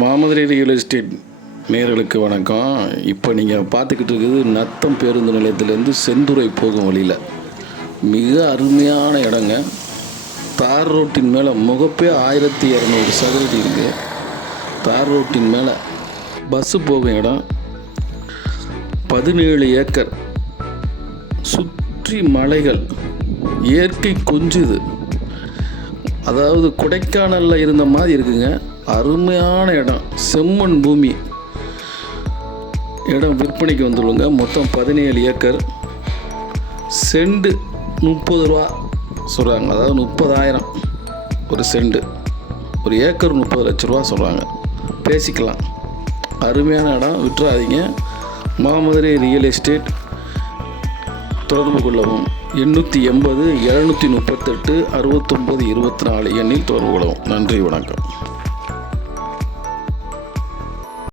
மாமதுரை real estate நேயர்களுக்கு வணக்கம். இப்போ நீங்கள் பார்த்துக்கிட்டு இருக்குது நத்தம் பேருந்து நிலையத்திலேருந்து செந்துறை போகும் வழியில் மிக அருமையான இடங்க. தார் ரோட்டின் மேலே முகப்பே 1200 சதுரடி இருக்குது. தார் ரோட்டின் மேலே பஸ்ஸு போகும் இடம். 17 ஏக்கர், சுற்றி மலைகள், இயற்கை கொஞ்சுது. அதாவது கொடைக்கானலில் இருந்த மாதிரி இருக்குங்க. அருமையான இடம், செம்மண் பூமி. இடம் விற்பனைக்கு வந்துள்ளுங்க. மொத்தம் 17 ஏக்கர். செண்டு 30 ரூபா சொல்கிறாங்க. அதாவது 30,000 ஒரு செண்டு. ஒரு ஏக்கர் 30 லட்ச ரூபா சொல்கிறாங்க. பேசிக்கலாம். அருமையான இடம், விட்டுறாதீங்க. மாமதுரை ரியல் எஸ்டேட் தொடர்பு கொள்ளவும். 880 738 69 24 எண்ணில் தொடர்பு கொள்ளவும். நன்றி, வணக்கம்.